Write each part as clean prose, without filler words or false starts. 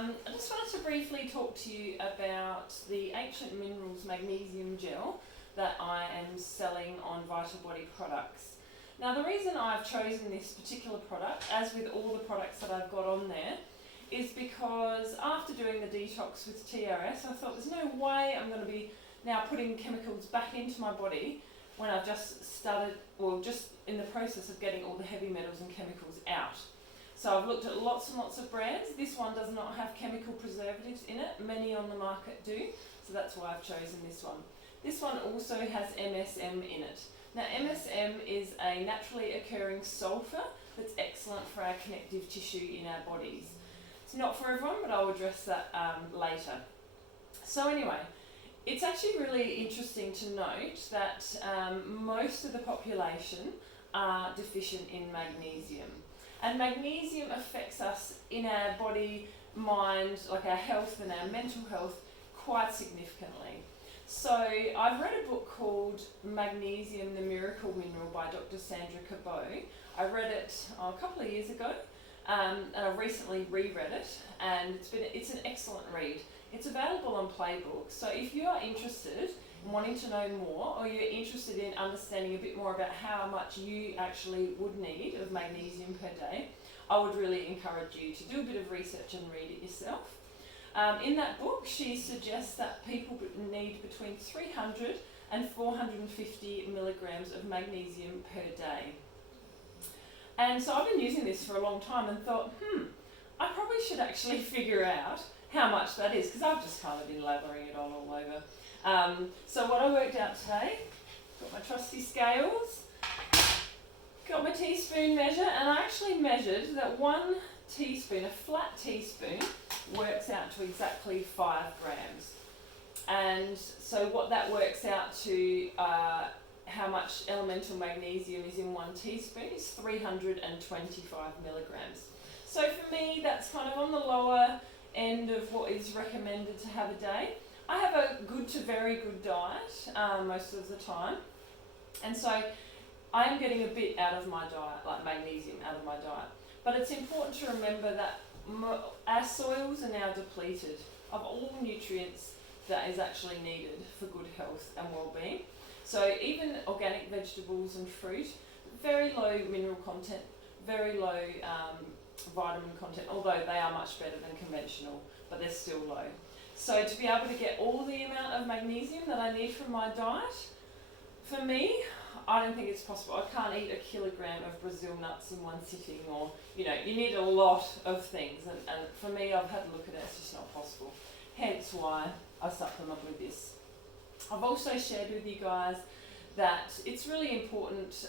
I just wanted to briefly talk to you about the Ancient Minerals Magnesium Gel that I am selling on Vital Body Products. Now the reason I've chosen this particular product, as with all the products that I've got on there, is because after doing the detox with TRS, I thought there's no way I'm going to be now putting chemicals back into my body when I've just started, well, just in the process of getting all the heavy metals and chemicals out. So I've looked at lots and lots of brands. This one does not have chemical preservatives in it. Many on the market do, so that's why I've chosen this one. This one also has MSM in it. Now MSM is a naturally occurring sulfur that's excellent for our connective tissue in our bodies. It's not for everyone, but I'll address that later. So anyway, it's actually really interesting to note that most of the population are deficient in magnesium. And magnesium affects us in our body, mind, like our health and our mental health quite significantly. So I've read a book called Magnesium, the Miracle Mineral by Dr. Sandra Cabot. I read it a couple of years ago and I've recently reread it, and it's an excellent read. It's available on Playbook, so if you are interested in wanting to know more, or you're interested in understanding a bit more about how much you actually would need of magnesium per day, I would really encourage you to do a bit of research and read it yourself. In that book, she suggests that people need between 300 and 450 milligrams of magnesium per day. And so I've been using this for a long time and thought, I probably should actually figure out how much that is, because I've just kind of been lathering it on all over. So what I worked out today, got my trusty scales, got my teaspoon measure, and I actually measured that 1 teaspoon, a flat teaspoon, works out to exactly 5 grams. And so what that works out to, how much elemental magnesium is in 1 teaspoon is 325 milligrams. So for me, that's kind of on the lower end of what is recommended to have a day. I have a good to very good diet most of the time, and so I am getting a bit out of my diet, like magnesium out of my diet. But it's important to remember that our soils are now depleted of all nutrients that is actually needed for good health and well-being. So even organic vegetables and fruit, very low mineral content, very low vitamin content, although they are much better than conventional, but they're still low. So to be able to get all the amount of magnesium that I need from my diet, for me, I don't think it's possible. I can't eat a kilogram of Brazil nuts in one sitting, or, you need a lot of things. And for me, I've had a look at it, it's just not possible. Hence why I supplement with this. I've also shared with you guys that it's really important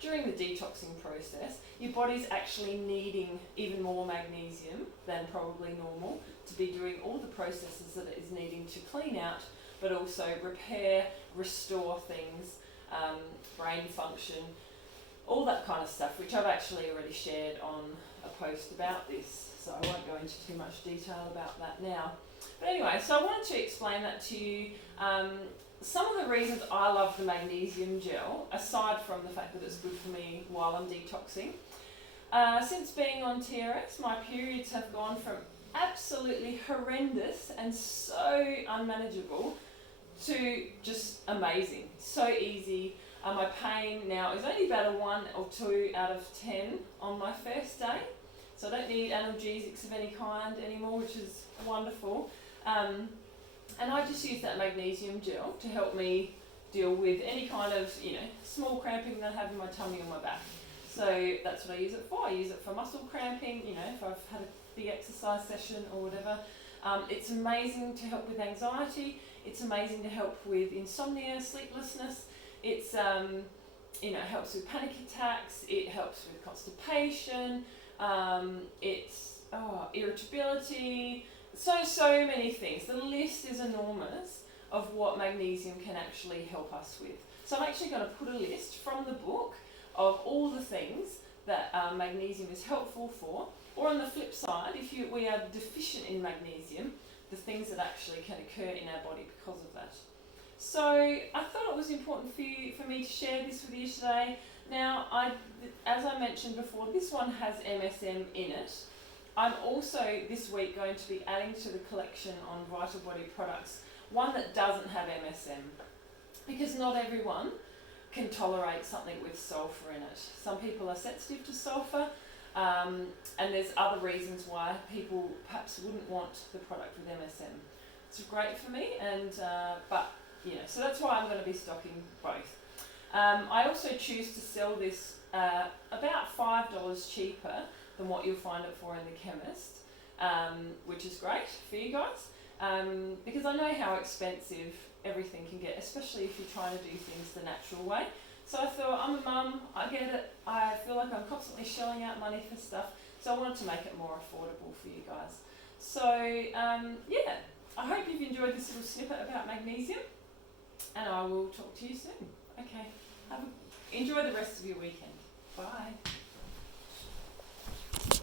during the detoxing process, your body's actually needing even more magnesium than probably normal to be doing all the processes that it is needing to clean out, but also repair, restore things, brain function, all that kind of stuff, which I've actually already shared on a post about this, so I won't go into too much detail about that now. But anyway, so I wanted to explain that to you. Some of the reasons I love the magnesium gel, aside from the fact that it's good for me while I'm detoxing, since being on TRS, my periods have gone from absolutely horrendous and so unmanageable to just amazing, so easy. My pain now is only about a 1 or 2 out of 10 on my first day, so I don't need analgesics of any kind anymore, which is wonderful. And I just use that magnesium gel to help me deal with any kind of, small cramping that I have in my tummy or my back. So that's what I use it for. I use it for muscle cramping, if I've had a big exercise session or whatever. It's amazing to help with anxiety. It's amazing to help with insomnia, sleeplessness. It's, helps with panic attacks. It helps with constipation. It's irritability. So many things. The list is enormous of what magnesium can actually help us with. So I'm actually going to put a list from the book of all the things that magnesium is helpful for, or on the flip side, if we are deficient in magnesium, the things that actually can occur in our body because of that. So I thought it was important for me to share this with you today. Now, as I mentioned before, this one has MSM in it. I'm also this week going to be adding to the collection on Vital Body products one that doesn't have MSM, because not everyone can tolerate something with sulphur in it. Some people are sensitive to sulphur, and there's other reasons why people perhaps wouldn't want the product with MSM. It's great for me, and but so that's why I'm going to be stocking both. I also choose to sell this about $5 cheaper than what you'll find it for in the chemist, which is great for you guys, because I know how expensive everything can get, especially if you're trying to do things the natural way. So I thought, I'm a mum, I get it, I feel like I'm constantly shelling out money for stuff, so I wanted to make it more affordable for you guys. So yeah, I hope you've enjoyed this little snippet about magnesium, and I will talk to you soon. Okay, enjoy the rest of your weekend. Bye.